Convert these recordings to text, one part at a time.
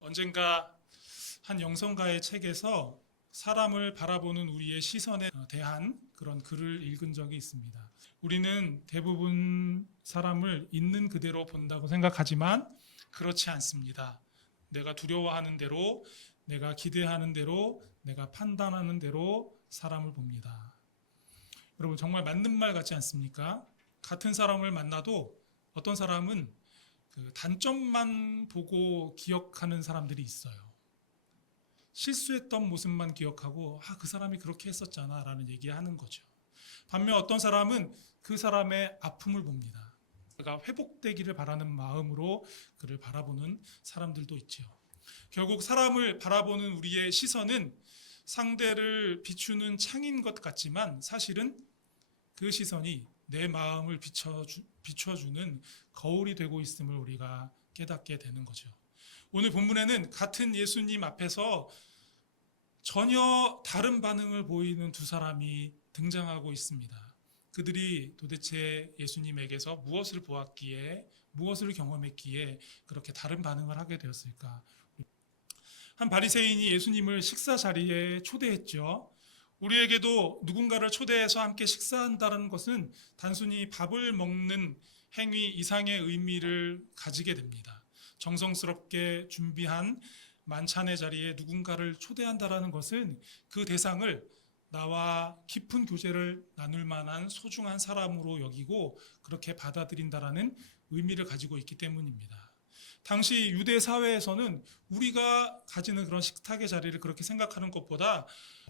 언젠가 한 영성가의 책에서 사람을 바라보는 우리의 시선에 대한 그런 글을 읽은 적이 있습니다. 우리는 대부분 사람을 있는 그대로 본다고 생각하지만 그렇지 않습니다. 내가 두려워하는 대로, 내가 기대하는 대로, 내가 판단하는 대로 사람을 봅니다. 여러분, 정말 맞는 말 같지 않습니까? 같은 사람을 만나도 어떤 사람은 그 단점만 보고 기억하는 사람들이 있어요. 실수했던 모습만 기억하고 그 사람이 그렇게 했었잖아 라는 얘기하는 거죠. 반면 어떤 사람은 그 사람의 아픔을 봅니다. 그가 회복되기를 바라는 마음으로 그를 바라보는 사람들도 있죠. 결국 사람을 바라보는 우리의 시선은 상대를 비추는 창인 것 같지만 사실은 그 시선이 내 마음을 비춰주는 거울이 되고 있음을 우리가 깨닫게 되는 거죠. 오늘 본문에는 같은 예수님 앞에서 전혀 다른 반응을 보이는 두 사람이 등장하고 있습니다. 그들이 도대체 예수님에게서 무엇을 보았기에, 무엇을 경험했기에 그렇게 다른 반응을 하게 되었을까? 한 바리새인이 예수님을 식사 자리에 초대했죠. 우리에게도 누군가를 초대해서 함께 식사한다는 것은 단순히 밥을 먹는 행위 이상의 의미를 가지게 됩니다. 정성스럽게 준비한 만찬의 자리에 누군가를 초대한다는 것은 그 대상을 나와 깊은 교제를 나눌 만한 소중한 사람으로 여기고 그렇게 받아들인다라는 의미를 가지고 있기 때문입니다. 당시 유대 사회에서는 우리가 가지는 그런 식탁의 자리를 그렇게 생각하는 것보다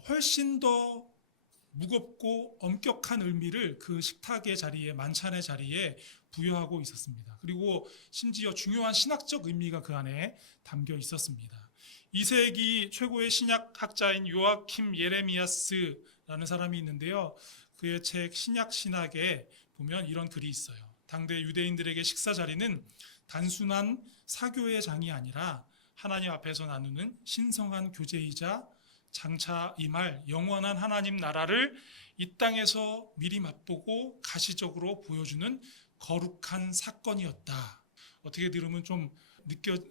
훨씬 더 무겁고 엄격한 의미를 그 식탁의 자리에, 만찬의 자리에 부여하고 있었습니다. 그리고 심지어 중요한 신학적 의미가 그 안에 담겨 있었습니다. 2세기 최고의 신약학자인 요아킴 예레미야스라는 사람이 있는데요. 그의 책 신약 신학에 보면 이런 글이 있어요. 당대 유대인들에게 식사 자리는 단순한 사교의 장이 아니라 하나님 앞에서 나누는 신성한 교제이자 장차 임할 영원한 하나님 나라를 이 땅에서 미리 맛보고 가시적으로 보여주는 거룩한 사건이었다. 어떻게 들으면 좀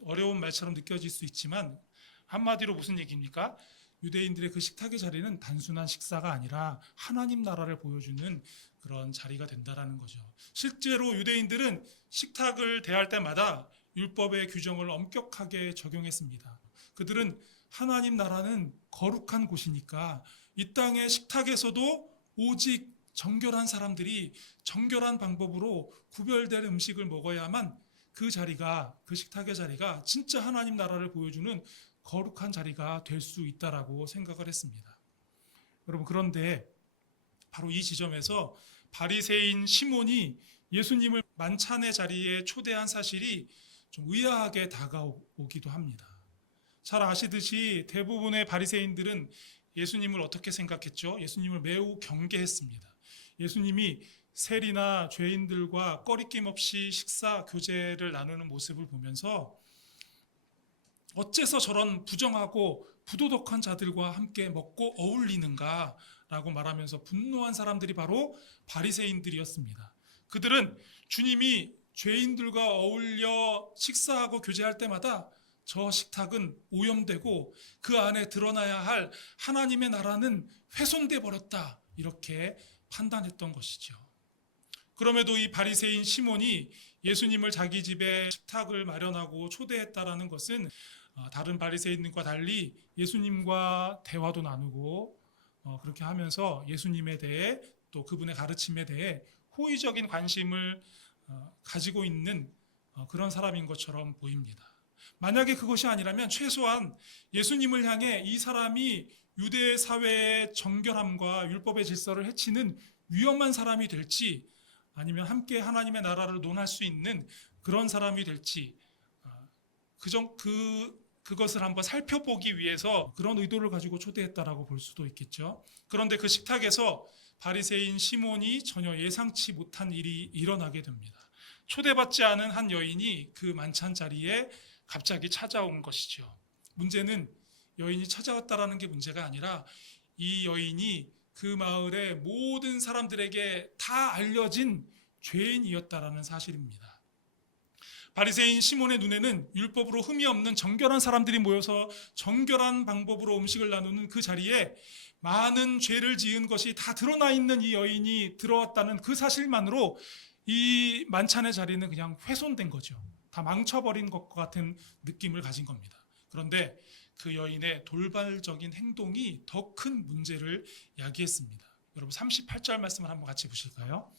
어려운 말처럼 느껴질 수 있지만 한마디로 무슨 얘기입니까? 유대인들의 그 식탁의 자리는 단순한 식사가 아니라 하나님 나라를 보여주는 그런 자리가 된다라는 거죠. 실제로 유대인들은 식탁을 대할 때마다 율법의 규정을 엄격하게 적용했습니다. 그들은 하나님 나라는 거룩한 곳이니까 이 땅의 식탁에서도 오직 정결한 사람들이 정결한 방법으로 구별된 음식을 먹어야만 그 자리가, 그 식탁의 자리가 진짜 하나님 나라를 보여주는 거룩한 자리가 될 수 있다라고 생각을 했습니다. 여러분, 그런데 바로 이 지점에서 바리새인 시몬이 예수님을 만찬의 자리에 초대한 사실이 좀 의아하게 다가오기도 합니다. 잘 아시듯이 대부분의 바리새인들은 예수님을 어떻게 생각했죠? 예수님을 매우 경계했습니다. 예수님이 세리나 죄인들과 꺼리낌 없이 식사 교제를 나누는 모습을 보면서 어째서 저런 부정하고 부도덕한 자들과 함께 먹고 어울리는가라고 말하면서 분노한 사람들이 바로 바리새인들이었습니다. 그들은 주님이 죄인들과 어울려 식사하고 교제할 때마다 저 식탁은 오염되고 그 안에 드러나야 할 하나님의 나라는 훼손돼 버렸다, 이렇게 판단했던 것이죠. 그럼에도 이 바리새인 시몬이 예수님을 자기 집에 식탁을 마련하고 초대했다라는 것은 다른 바리새인들과 달리 예수님과 대화도 나누고 그렇게 하면서 예수님에 대해 또 그분의 가르침에 대해 호의적인 관심을 가지고 있는 그런 사람인 것처럼 보입니다. 만약에 그것이 아니라면 최소한 예수님을 향해 이 사람이 유대 사회의 정결함과 율법의 질서를 해치는 위험한 사람이 될지, 아니면 함께 하나님의 나라를 논할 수 있는 그런 사람이 될지 그것을 한번 살펴보기 위해서 그런 의도를 가지고 초대했다라고 볼 수도 있겠죠. 그런데 그 식탁에서 바리새인 시몬이 전혀 예상치 못한 일이 일어나게 됩니다. 초대받지 않은 한 여인이 그 만찬 자리에 갑자기 찾아온 것이죠. 문제는 여인이 찾아왔다라는 게 문제가 아니라 이 여인이 그 마을의 모든 사람들에게 다 알려진 죄인이었다라는 사실입니다. 바리새인 시몬의 눈에는 율법으로 흠이 없는 정결한 사람들이 모여서 정결한 방법으로 음식을 나누는 그 자리에 많은 죄를 지은 것이 다 드러나 있는 이 여인이 들어왔다는 그 사실만으로 이 만찬의 자리는 그냥 훼손된 거죠. 다 망쳐버린 것과 같은 느낌을 가진 겁니다. 그런데 그 여인의 돌발적인 행동이 더 큰 문제를 야기했습니다. 여러분 38절 말씀을 한번 같이 보실까요?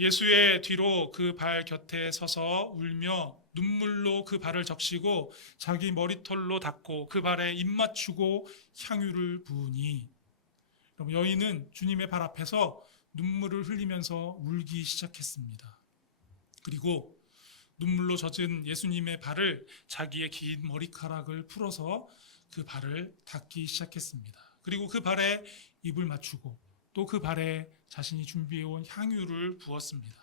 예수의 뒤로 그 발 곁에 서서 울며 눈물로 그 발을 적시고 자기 머리털로 닦고 그 발에 입 맞추고 향유를 부으니, 여러분 여인은 주님의 발 앞에서 눈물을 흘리면서 울기 시작했습니다. 그리고 눈물로 젖은 예수님의 발을 자기의 긴 머리카락을 풀어서 그 발을 닦기 시작했습니다. 그리고 그 발에 입을 맞추고 또 그 발에 자신이 준비해온 향유를 부었습니다.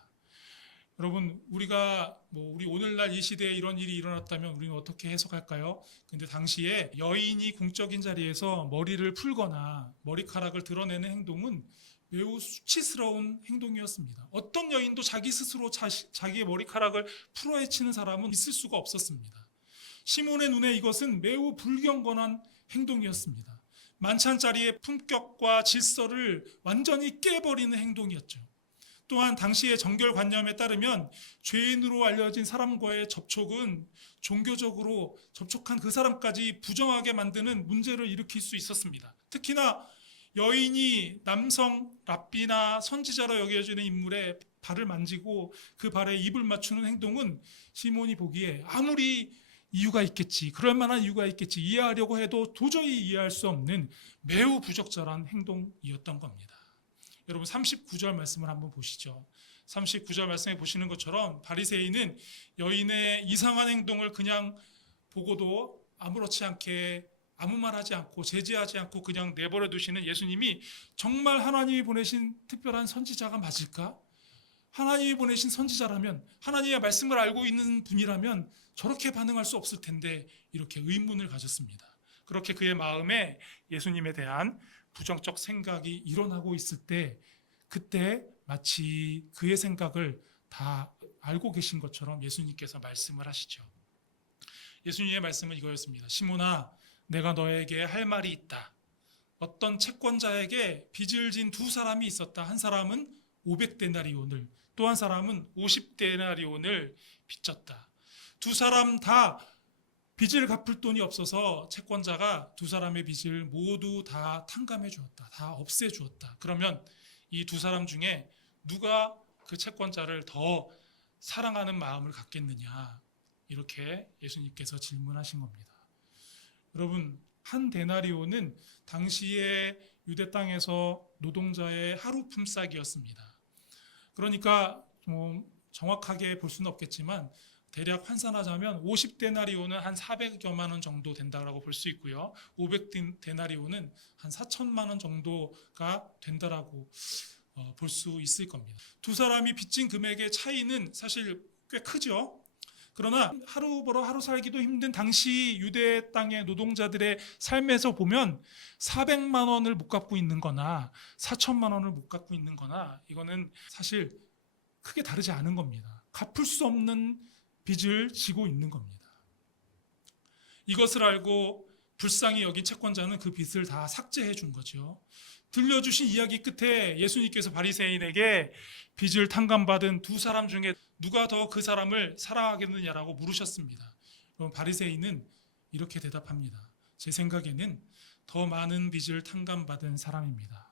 여러분 우리가 우리 오늘날 이 시대에 이런 일이 일어났다면 우리는 어떻게 해석할까요? 근데 당시에 여인이 공적인 자리에서 머리를 풀거나 머리카락을 드러내는 행동은 매우 수치스러운 행동이었습니다. 어떤 여인도 자기 스스로 자기의 머리카락을 풀어헤치는 사람은 있을 수가 없었습니다. 시몬의 눈에 이것은 매우 불경건한 행동이었습니다. 만찬 자리의 품격과 질서를 완전히 깨버리는 행동이었죠. 또한 당시의 정결관념에 따르면 죄인으로 알려진 사람과의 접촉은 종교적으로 접촉한 그 사람까지 부정하게 만드는 문제를 일으킬 수 있었습니다. 특히나 여인이 남성 랍비나 선지자로 여겨지는 인물의 발을 만지고 그 발에 입을 맞추는 행동은 시몬이 보기에 아무리 이유가 있겠지, 그럴 만한 이유가 있겠지 이해하려고 해도 도저히 이해할 수 없는 매우 부적절한 행동이었던 겁니다. 여러분 39절 말씀을 한번 보시죠. 39절 말씀에 보시는 것처럼 바리새인은 여인의 이상한 행동을 그냥 보고도 아무렇지 않게 아무 말하지 않고 제지하지 않고 그냥 내버려 두시는 예수님이 정말 하나님이 보내신 특별한 선지자가 맞을까? 하나님이 보내신 선지자라면, 하나님의 말씀을 알고 있는 분이라면 저렇게 반응할 수 없을 텐데 이렇게 의문을 가졌습니다. 그렇게 그의 마음에 예수님에 대한 부정적 생각이 일어나고 있을 때, 그때 마치 그의 생각을 다 알고 계신 것처럼 예수님께서 말씀을 하시죠. 예수님의 말씀은 이거였습니다. 시몬아, 내가 너에게 할 말이 있다. 어떤 채권자에게 빚을 진 두 사람이 있었다. 한 사람은 500데나리온을, 또 한 사람은 50데나리온을 빚졌다. 두 사람 다 빚을 갚을 돈이 없어서 채권자가 두 사람의 빚을 모두 다 탕감해 주었다. 다 없애 주었다. 그러면 이 두 사람 중에 누가 그 채권자를 더 사랑하는 마음을 갖겠느냐? 이렇게 예수님께서 질문하신 겁니다. 여러분, 한 데나리온은 당시의 유대 땅에서 노동자의 하루 품삯이었습니다. 그러니까 정확하게 볼 수는 없겠지만 대략 환산하자면 50데나리온은 한 400여만 원 정도 된다라고 볼 수 있고요. 500데나리온은 한 4천만 원 정도가 된다라고 볼 수 있을 겁니다. 두 사람이 빚진 금액의 차이는 사실 꽤 크죠. 그러나 하루 벌어 하루 살기도 힘든 당시 유대 땅의 노동자들의 삶에서 보면 400만 원을 못 갚고 있는 거나 4천만 원을 못 갚고 있는 거나 이거는 사실 크게 다르지 않은 겁니다. 갚을 수 없는 빚을 지고 있는 겁니다. 이것을 알고 불쌍히 여긴 채권자는 그 빚을 다 삭제해 준 거죠. 들려주신 이야기 끝에 예수님께서 바리새인에게 빚을 탕감받은 두 사람 중에 누가 더 그 사람을 사랑하겠느냐라고 물으셨습니다. 그럼 바리새인은 이렇게 대답합니다. 제 생각에는 더 많은 빚을 탕감받은 사람입니다.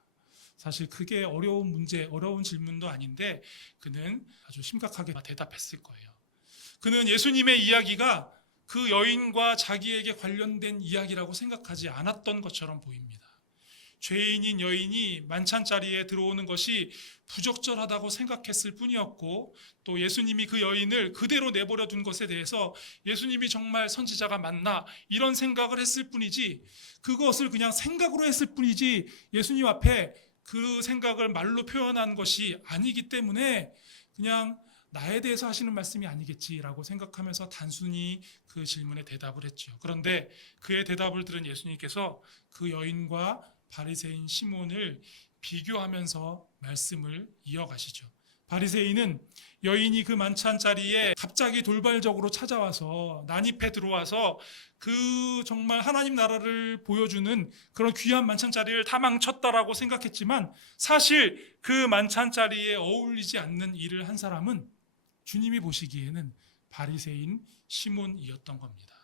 사실 그게 어려운 문제, 어려운 질문도 아닌데 그는 아주 심각하게 대답했을 거예요. 그는 예수님의 이야기가 그 여인과 자기에게 관련된 이야기라고 생각하지 않았던 것처럼 보입니다. 죄인인 여인이 만찬 자리에 들어오는 것이 부적절하다고 생각했을 뿐이었고, 또 예수님이 그 여인을 그대로 내버려 둔 것에 대해서 예수님이 정말 선지자가 맞나 이런 생각을 했을 뿐이지, 그것을 그냥 생각으로 했을 뿐이지 예수님 앞에 그 생각을 말로 표현한 것이 아니기 때문에 그냥 나에 대해서 하시는 말씀이 아니겠지라고 생각하면서 단순히 그 질문에 대답을 했죠. 그런데 그의 대답을 들은 예수님께서 그 여인과 바리새인 시몬을 비교하면서 말씀을 이어가시죠. 바리새인은 여인이 그 만찬 자리에 갑자기 돌발적으로 찾아와서 난입해 들어와서 그 정말 하나님 나라를 보여주는 그런 귀한 만찬 자리를 다 망쳤다라고 생각했지만, 사실 그 만찬 자리에 어울리지 않는 일을 한 사람은 주님이 보시기에는 바리새인 시몬이었던 겁니다.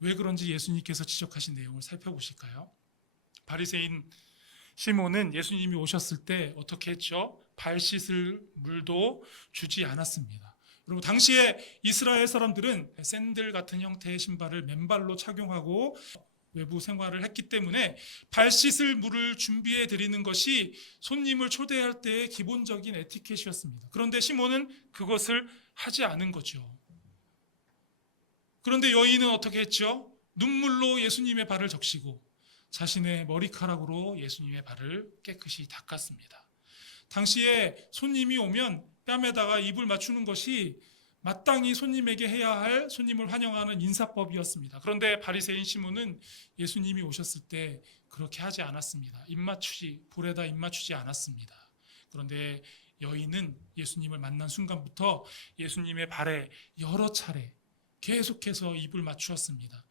왜 그런지 예수님께서 지적하신 내용을 살펴보실까요? 바리새인 시몬은 예수님이 오셨을 때 어떻게 했죠? 발 씻을 물도 주지 않았습니다. 여러분, 당시에 이스라엘 사람들은 샌들 같은 형태의 신발을 맨발로 착용하고 외부 생활을 했기 때문에 발 씻을 물을 준비해 드리는 것이 손님을 초대할 때의 기본적인 에티켓이었습니다. 그런데 시몬은 그것을 하지 않은 거죠. 그런데 여인은 어떻게 했죠? 눈물로 예수님의 발을 적시고 자신의 머리카락으로 예수님의 발을 깨끗이 닦았습니다. 당시에 손님이 오면 뺨에다가 입을 맞추는 것이 마땅히 손님에게 해야 할 손님을 환영하는 인사법이었습니다. 그런데 바리새인 시몬은 예수님이 오셨을 때 그렇게 하지 않았습니다. 볼에다 입 맞추지 않았습니다. 그런데 여인은 예수님을 만난 순간부터 예수님의 발에 여러 차례 계속해서 입을 맞추었습니다.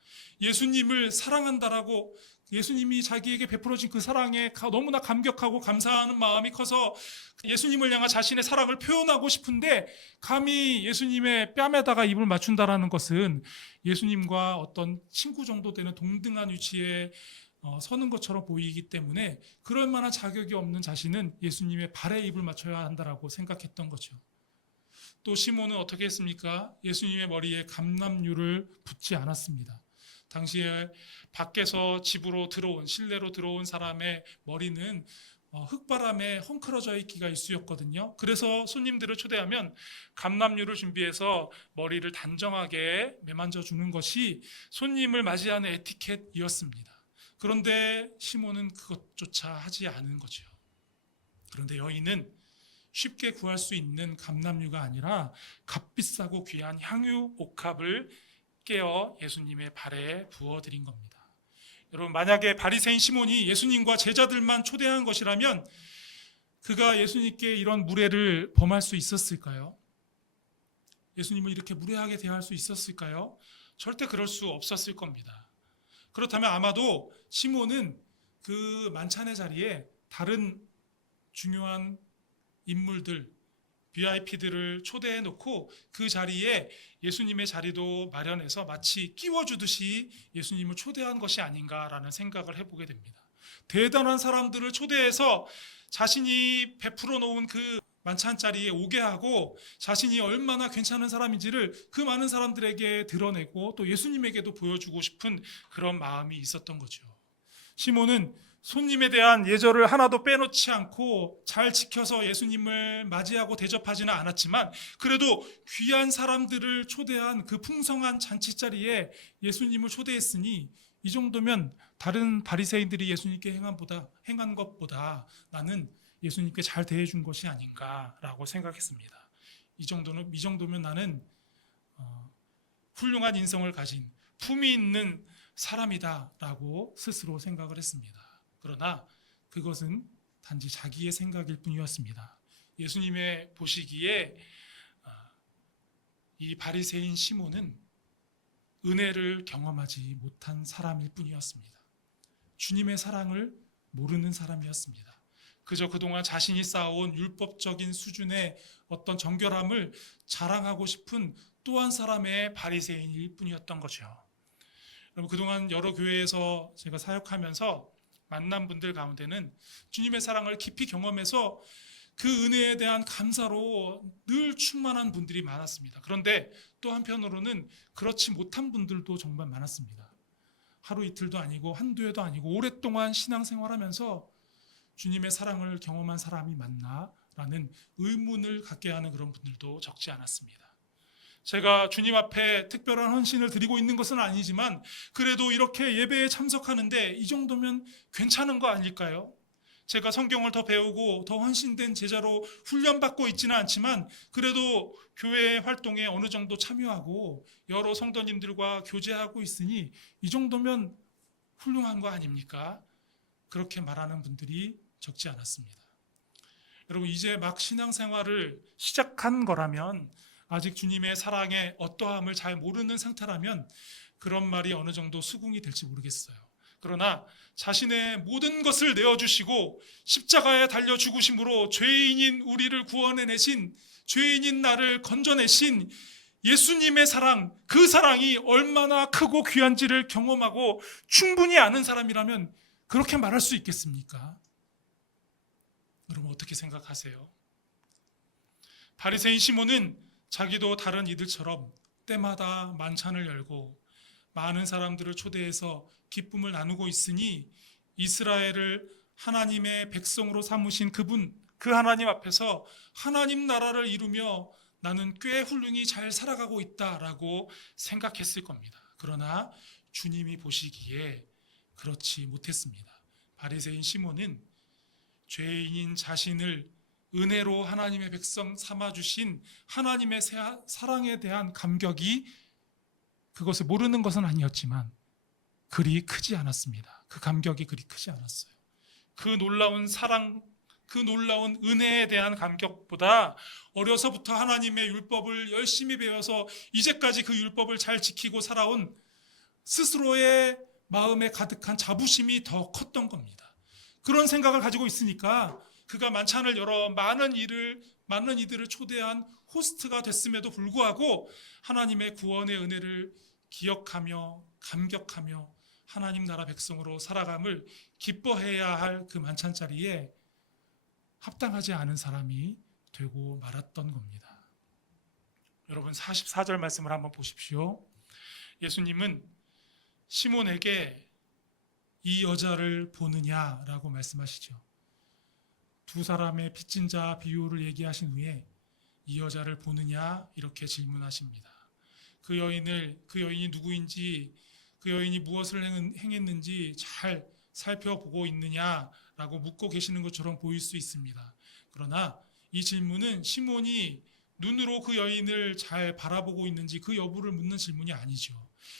예수님을 사랑한다라고, 예수님이 자기에게 베풀어진 그 사랑에 너무나 감격하고 감사하는 마음이 커서 예수님을 향한 자신의 사랑을 표현하고 싶은데, 감히 예수님의 뺨에다가 입을 맞춘다라는 것은 예수님과 어떤 친구 정도 되는 동등한 위치에 서는 것처럼 보이기 때문에 그럴 만한 자격이 없는 자신은 예수님의 발에 입을 맞춰야 한다라고 생각했던 거죠. 또 시몬은 어떻게 했습니까? 예수님의 머리에 감람류를 붓지 않았습니다. 당시에 밖에서 실내로 들어온 사람의 머리는 흙바람에 헝클어져 있기가 일쑤였거든요. 그래서 손님들을 초대하면 감람류를 준비해서 머리를 단정하게 매만져 주는 것이 손님을 맞이하는 에티켓이었습니다. 그런데 시몬은 그것조차 하지 않은 거죠. 그런데 여인은 쉽게 구할 수 있는 감람류가 아니라 값비싸고 귀한 향유 옥합을 깨어 예수님의 발에 부어드린 겁니다. 여러분, 만약에 바리새인 시몬이 예수님과 제자들만 초대한 것이라면 그가 예수님께 이런 무례를 범할 수 있었을까요? 예수님을 이렇게 무례하게 대할 수 있었을까요? 절대 그럴 수 없었을 겁니다. 그렇다면 아마도 시몬은 그 만찬의 자리에 다른 중요한 인물들, VIP들을 초대해 놓고 그 자리에 예수님의 자리도 마련해서 마치 끼워주듯이 예수님을 초대한 것이 아닌가라는 생각을 해보게 됩니다. 대단한 사람들을 초대해서 자신이 베풀어 놓은 그 만찬 자리에 오게 하고 자신이 얼마나 괜찮은 사람인지를 그 많은 사람들에게 드러내고 또 예수님에게도 보여주고 싶은 그런 마음이 있었던 거죠. 시몬은 손님에 대한 예절을 하나도 빼놓지 않고 잘 지켜서 예수님을 맞이하고 대접하지는 않았지만, 그래도 귀한 사람들을 초대한 그 풍성한 잔치 자리에 예수님을 초대했으니 이 정도면 다른 바리새인들이 예수님께 행한 것보다 나는 예수님께 잘 대해준 것이 아닌가라고 생각했습니다. 이 정도면 나는 훌륭한 인성을 가진 품이 있는 사람이다라고 스스로 생각을 했습니다. 그러나 그것은 단지 자기의 생각일 뿐이었습니다. 예수님의 보시기에 이 바리새인 시몬은 은혜를 경험하지 못한 사람일 뿐이었습니다. 주님의 사랑을 모르는 사람이었습니다. 그저 그동안 자신이 쌓아온 율법적인 수준의 어떤 정결함을 자랑하고 싶은 또 한 사람의 바리새인일 뿐이었던 거죠. 여러분, 그동안 여러 교회에서 제가 사역하면서 만난 분들 가운데는 주님의 사랑을 깊이 경험해서 그 은혜에 대한 감사로 늘 충만한 분들이 많았습니다. 그런데 또 한편으로는 그렇지 못한 분들도 정말 많았습니다. 하루 이틀도 아니고 한두 해도 아니고 오랫동안 신앙생활하면서 주님의 사랑을 경험한 사람이 맞나? 라는 의문을 갖게 하는 그런 분들도 적지 않았습니다. 제가 주님 앞에 특별한 헌신을 드리고 있는 것은 아니지만 그래도 이렇게 예배에 참석하는데 이 정도면 괜찮은 거 아닐까요? 제가 성경을 더 배우고 더 헌신된 제자로 훈련받고 있지는 않지만 그래도 교회 활동에 어느 정도 참여하고 여러 성도님들과 교제하고 있으니 이 정도면 훌륭한 거 아닙니까? 그렇게 말하는 분들이 적지 않았습니다. 여러분 이제 막 신앙생활을 시작한 거라면, 아직 주님의 사랑의 어떠함을 잘 모르는 상태라면 그런 말이 어느 정도 수긍이 될지 모르겠어요. 그러나 자신의 모든 것을 내어주시고 십자가에 달려 죽으심으로 죄인인 우리를 구원해내신, 죄인인 나를 건져내신 예수님의 사랑, 그 사랑이 얼마나 크고 귀한지를 경험하고 충분히 아는 사람이라면 그렇게 말할 수 있겠습니까? 여러분 어떻게 생각하세요? 바리새인 시몬은 자기도 다른 이들처럼 때마다 만찬을 열고 많은 사람들을 초대해서 기쁨을 나누고 있으니 이스라엘을 하나님의 백성으로 삼으신 그분, 그 하나님 앞에서 하나님 나라를 이루며 나는 꽤 훌륭히 잘 살아가고 있다라고 생각했을 겁니다. 그러나 주님이 보시기에 그렇지 못했습니다. 바리새인 시몬은 죄인인 자신을 은혜로 하나님의 백성 삼아주신 하나님의 사랑에 대한 감격이, 그것을 모르는 것은 아니었지만 그리 크지 않았습니다. 그 감격이 그리 크지 않았어요. 그 놀라운 사랑, 그 놀라운 은혜에 대한 감격보다 어려서부터 하나님의 율법을 열심히 배워서 이제까지 그 율법을 잘 지키고 살아온 스스로의 마음에 가득한 자부심이 더 컸던 겁니다. 그런 생각을 가지고 있으니까 그가 만찬을 열어 많은 이들을 초대한 호스트가 됐음에도 불구하고 하나님의 구원의 은혜를 기억하며 감격하며 하나님 나라 백성으로 살아감을 기뻐해야 할 그 만찬 자리에 합당하지 않은 사람이 되고 말았던 겁니다. 여러분 44절 말씀을 한번 보십시오. 예수님은 시몬에게 이 여자를 보느냐라고 말씀하시죠. 두 사람의 빚진 자 비유를 얘기하신 후에 이 여자를 보느냐 이렇게 질문하십니다. 그 여인이 누구인지, 그 여인이 무엇을 행했는지 잘 살펴보고 있느냐라고 묻고 계시는 것처럼 보일 수 있습니다. 그러나 이 질문은 시몬이 눈으로 그 여인을 잘 바라보고 있는지 그 여부를 묻는 질문이 아니죠.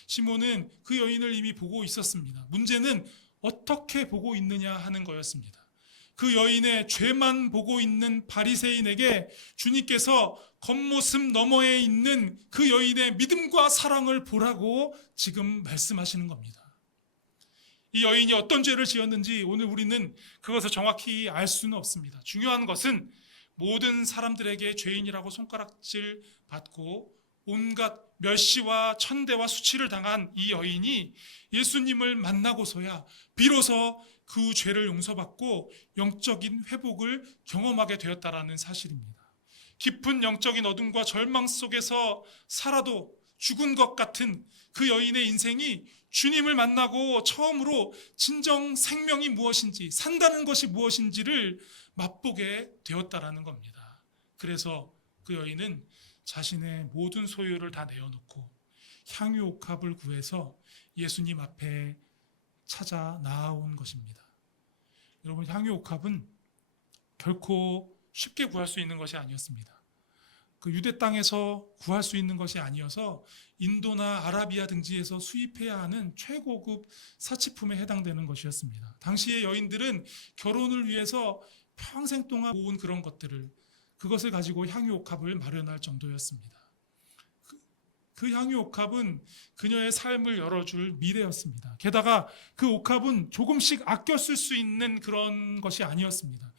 시몬은 그 여인을 이미 보고 있었습니다. 문제는 어떻게 보고 있느냐 하는 거였습니다. 그 여인의 죄만 보고 있는 바리새인에게 주님께서 겉모습 너머에 있는 그 여인의 믿음과 사랑을 보라고 지금 말씀하시는 겁니다. 이 여인이 어떤 죄를 지었는지 오늘 우리는 그것을 정확히 알 수는 없습니다. 중요한 것은 모든 사람들에게 죄인이라고 손가락질 받고 온갖 멸시와 천대와 수치를 당한 이 여인이 예수님을 만나고서야 비로소 그 죄를 용서받고 영적인 회복을 경험하게 되었다라는 사실입니다. 깊은 영적인 어둠과 절망 속에서 살아도 죽은 것 같은 그 여인의 인생이 주님을 만나고 처음으로 진정 생명이 무엇인지, 산다는 것이 무엇인지를 맛보게 되었다라는 겁니다. 그래서 그 여인은 자신의 모든 소유를 다 내어놓고 향유 옥합을 구해서 예수님 앞에 찾아 나아온 것입니다. 여러분, 향유 옥합은 결코 쉽게 구할 수 있는 것이 아니었습니다. 그 유대 땅에서 구할 수 있는 것이 아니어서 인도나 아라비아 등지에서 수입해야 하는 최고급 사치품에 해당되는 것이었습니다. 당시의 여인들은 결혼을 위해서 평생 동안 모은 그런 것들을, 그것을 가지고 향유 옥합을 마련할 정도였습니다. 그 향유 옥합은 그녀의 삶을 열어줄 미래였습니다. 게다가 그 옥합은 조금씩 아껴 쓸 수 있는 그런 것이 아니었습니다.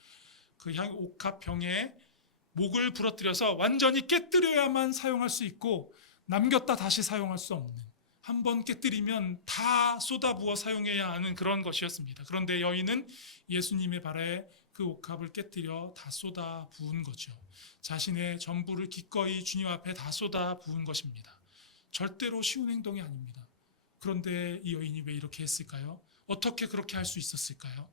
그 향유 옥합 병에 목을 부러뜨려서 완전히 깨뜨려야만 사용할 수 있고 남겼다 다시 사용할 수 없는, 한번 깨뜨리면 다 쏟아부어 사용해야 하는 그런 것이었습니다. 그런데 여인은 예수님의 발에 그 옥합을 깨뜨려 다 쏟아 부은 거죠. 자신의 전부를 기꺼이 주님 앞에 다 쏟아 부은 것입니다. 절대로 쉬운 행동이 아닙니다. 그런데 이 여인이 왜 이렇게 했을까요? 어떻게 그렇게 할 수 있었을까요?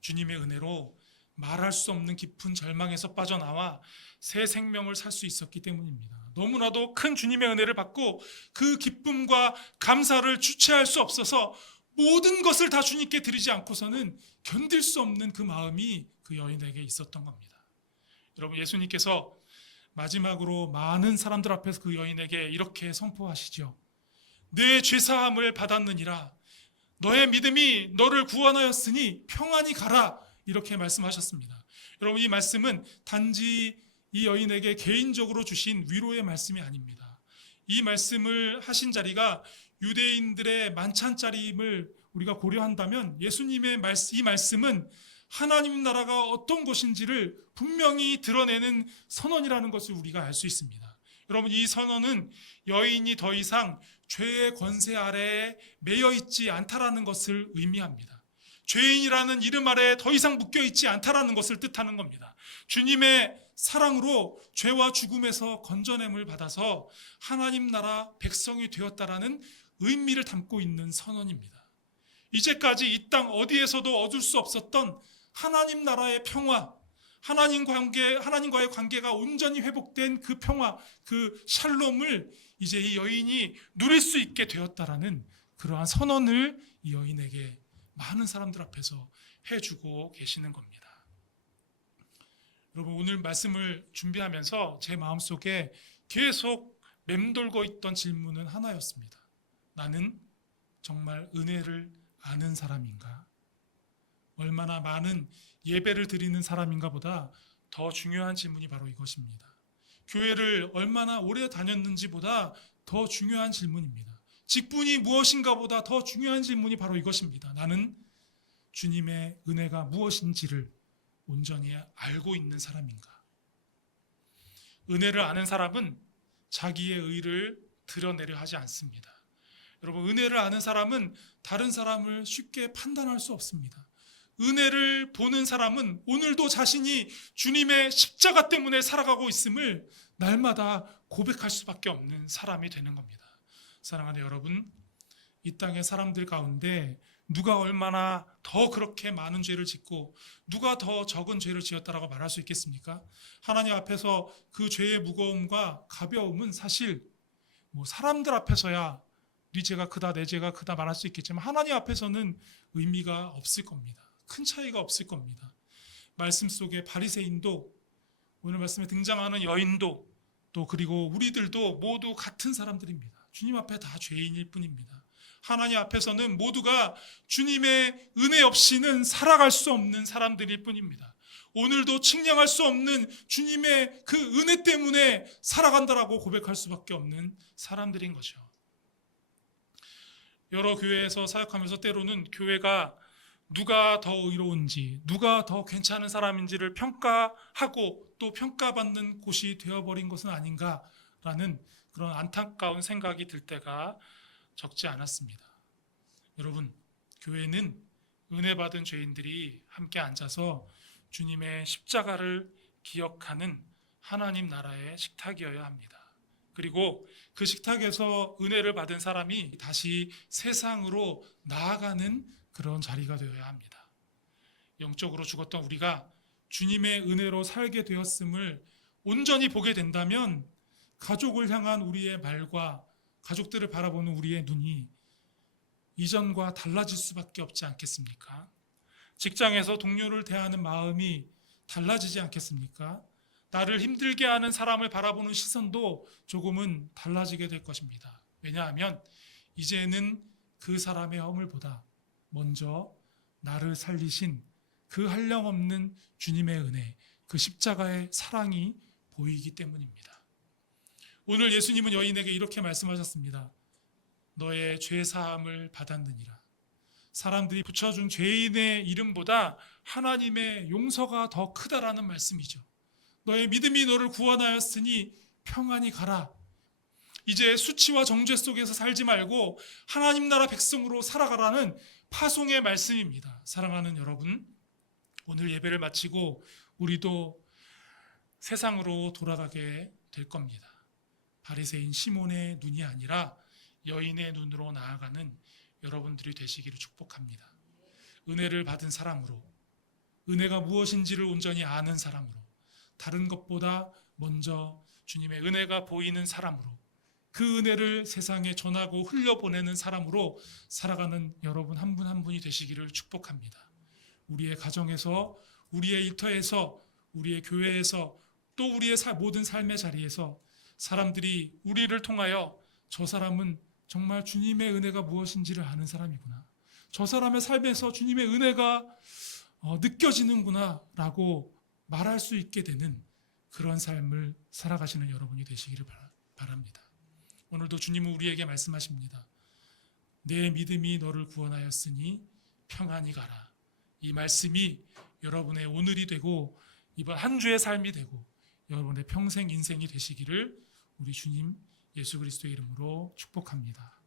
주님의 은혜로 말할 수 없는 깊은 절망에서 빠져나와 새 생명을 살 수 있었기 때문입니다. 너무나도 큰 주님의 은혜를 받고 그 기쁨과 감사를 주체할 수 없어서 모든 것을 다 주님께 드리지 않고서는 견딜 수 없는 그 마음이 그 여인에게 있었던 겁니다. 여러분, 예수님께서 마지막으로 많은 사람들 앞에서 그 여인에게 이렇게 선포하시죠. 내 죄사함을 받았느니라. 너의 믿음이 너를 구원하였으니 평안히 가라. 이렇게 말씀하셨습니다. 여러분, 이 말씀은 단지 이 여인에게 개인적으로 주신 위로의 말씀이 아닙니다. 이 말씀을 하신 자리가 유대인들의 만찬자리임을 우리가 고려한다면 예수님의 이 말씀은 하나님 나라가 어떤 것인지를 분명히 드러내는 선언이라는 것을 우리가 알 수 있습니다. 여러분, 이 선언은 여인이 더 이상 죄의 권세 아래에 매여 있지 않다라는 것을 의미합니다. 죄인이라는 이름 아래에 더 이상 묶여 있지 않다라는 것을 뜻하는 겁니다. 주님의 사랑으로 죄와 죽음에서 건져냄을 받아서 하나님 나라 백성이 되었다라는 의미를 담고 있는 선언입니다. 이제까지 이 땅 어디에서도 얻을 수 없었던 하나님 나라의 평화, 하나님과의 관계가 온전히 회복된 그 평화, 그 샬롬을 이제 이 여인이 누릴 수 있게 되었다라는 그러한 선언을 이 여인에게 많은 사람들 앞에서 해주고 계시는 겁니다. 여러분, 오늘 말씀을 준비하면서 제 마음속에 계속 맴돌고 있던 질문은 하나였습니다. 나는 정말 은혜를 아는 사람인가? 얼마나 많은 예배를 드리는 사람인가 보다 더 중요한 질문이 바로 이것입니다. 교회를 얼마나 오래 다녔는지 보다 더 중요한 질문입니다. 직분이 무엇인가 보다 더 중요한 질문이 바로 이것입니다. 나는 주님의 은혜가 무엇인지를 온전히 알고 있는 사람인가? 은혜를 아는 사람은 자기의 의를 드러내려 하지 않습니다. 여러분, 은혜를 아는 사람은 다른 사람을 쉽게 판단할 수 없습니다. 은혜를 보는 사람은 오늘도 자신이 주님의 십자가 때문에 살아가고 있음을 날마다 고백할 수밖에 없는 사람이 되는 겁니다. 사랑하는 여러분, 이 땅의 사람들 가운데 누가 얼마나 더 그렇게 많은 죄를 짓고 누가 더 적은 죄를 지었다라고 말할 수 있겠습니까? 하나님 앞에서 그 죄의 무거움과 가벼움은 사실 사람들 앞에서야 네 죄가 크다, 내 죄가 크다 말할 수 있겠지만 하나님 앞에서는 의미가 없을 겁니다. 큰 차이가 없을 겁니다. 말씀 속에 바리새인도, 오늘 말씀에 등장하는 여인도, 또 그리고 우리들도 모두 같은 사람들입니다. 주님 앞에 다 죄인일 뿐입니다. 하나님 앞에서는 모두가 주님의 은혜 없이는 살아갈 수 없는 사람들일 뿐입니다. 오늘도 측량할 수 없는 주님의 그 은혜 때문에 살아간다라고 고백할 수밖에 없는 사람들인 거죠. 여러 교회에서 사역하면서 때로는 교회가 누가 더 의로운지, 누가 더 괜찮은 사람인지를 평가하고 또 평가받는 곳이 되어버린 것은 아닌가라는 그런 안타까운 생각이 들 때가 적지 않았습니다. 여러분, 교회는 은혜 받은 죄인들이 함께 앉아서 주님의 십자가를 기억하는 하나님 나라의 식탁이어야 합니다. 그리고 그 식탁에서 은혜를 받은 사람이 다시 세상으로 나아가는 그런 자리가 되어야 합니다. 영적으로 죽었던 우리가 주님의 은혜로 살게 되었음을 온전히 보게 된다면 가족을 향한 우리의 말과 가족들을 바라보는 우리의 눈이 이전과 달라질 수밖에 없지 않겠습니까? 직장에서 동료를 대하는 마음이 달라지지 않겠습니까? 나를 힘들게 하는 사람을 바라보는 시선도 조금은 달라지게 될 것입니다. 왜냐하면 이제는 그 사람의 허물보다 먼저 나를 살리신 그 한량없는 주님의 은혜, 그 십자가의 사랑이 보이기 때문입니다. 오늘 예수님은 여인에게 이렇게 말씀하셨습니다. 너의 죄 사함을 받았느니라. 사람들이 붙여준 죄인의 이름보다 하나님의 용서가 더 크다라는 말씀이죠. 너의 믿음이 너를 구원하였으니 평안히 가라. 이제 수치와 정죄 속에서 살지 말고 하나님 나라 백성으로 살아가라는 파송의 말씀입니다. 사랑하는 여러분, 오늘 예배를 마치고 우리도 세상으로 돌아가게 될 겁니다. 바리새인 시몬의 눈이 아니라 여인의 눈으로 나아가는 여러분들이 되시기를 축복합니다. 은혜를 받은 사람으로, 은혜가 무엇인지를 온전히 아는 사람으로, 다른 것보다 먼저 주님의 은혜가 보이는 사람으로, 그 은혜를 세상에 전하고 흘려보내는 사람으로 살아가는 여러분 한 분 한 분이 되시기를 축복합니다. 우리의 가정에서, 우리의 일터에서, 우리의 교회에서, 또 우리의 모든 삶의 자리에서 사람들이 우리를 통하여 저 사람은 정말 주님의 은혜가 무엇인지를 아는 사람이구나, 저 사람의 삶에서 주님의 은혜가 느껴지는구나 라고 말할 수 있게 되는 그런 삶을 살아가시는 여러분이 되시기를 바랍니다. 오늘도 주님은 우리에게 말씀하십니다. 내 믿음이 너를 구원하였으니 평안히 가라. 이 말씀이 여러분의 오늘이 되고 이번 한 주의 삶이 되고 여러분의 평생 인생이 되시기를 우리 주님 예수 그리스도의 이름으로 축복합니다.